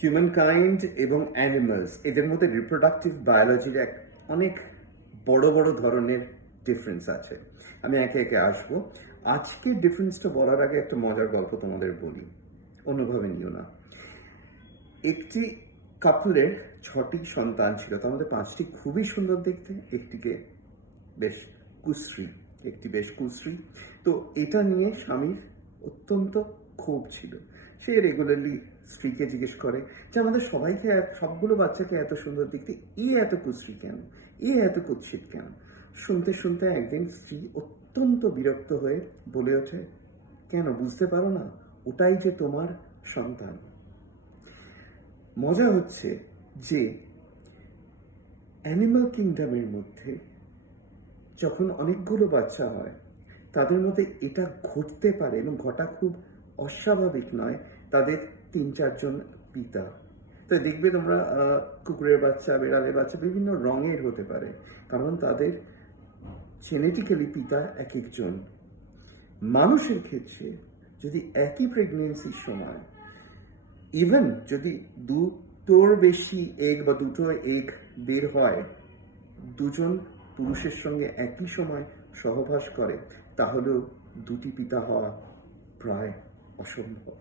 Human kind এবং animals এদের মধ্যে রিপ্রোডাক্টিভ বায়োলজির অনেক বড় বড় ধরনের ডিফারেন্স আছে। আমি একে একে আসবো। আজকের ডিফারেন্সটা বলার আগে একটা মজার গল্প তোমাদের বলি, অন্যভাবে নিও না। একটি কাপলের 6টি সন্তান ছিল, তার মধ্যে 5টি খুবই সুন্দর দেখতে, একটিকে বেশ কুশ্রী, একটি বেশ কুশ্রী। তো এটা নিয়ে স্বামীর অত্যন্ত ক্ষোভ ছিল। সে রেগুলারলি স্ত্রীকে জিজ্ঞেস করে যে আমাদের সবাইকে সবগুলো বাচ্চাকে এত সুন্দর দেখতে, এত কুশ্রী কেন, এত কুৎসিত কেন? শুনতে শুনতে একদিন স্ত্রী অত্যন্ত বিরক্ত হয়ে বলে ওঠে, কেন বুঝতে পারো না, ওটাই যে তোমার সন্তান। মজা হচ্ছে যে অ্যানিমাল কিংডমের মধ্যে যখন অনেকগুলো বাচ্চা হয় তাদের মধ্যে এটা ঘটতে পারে এবং ঘটা খুব অস্বাভাবিক নয়। তাদের 3-4 জন পিতা। তো দেখবে তোমরা কুকুরের বাচ্চা, বেড়ালের বাচ্চা বিভিন্ন রঙের হতে পারে, কারণ তাদের জেনেটিক্যালি পিতা এক একজন। মানুষের ক্ষেত্রে যদি একই প্রেগনেন্সির সময় ইভেন যদি দুটোর বেশি এগ বা দুটো এগ বের হয়, দুজন পুরুষের সঙ্গে একই সময় সহবাস করে, তাহলেও দুটি পিতা হওয়া প্রায় অসম্ভব।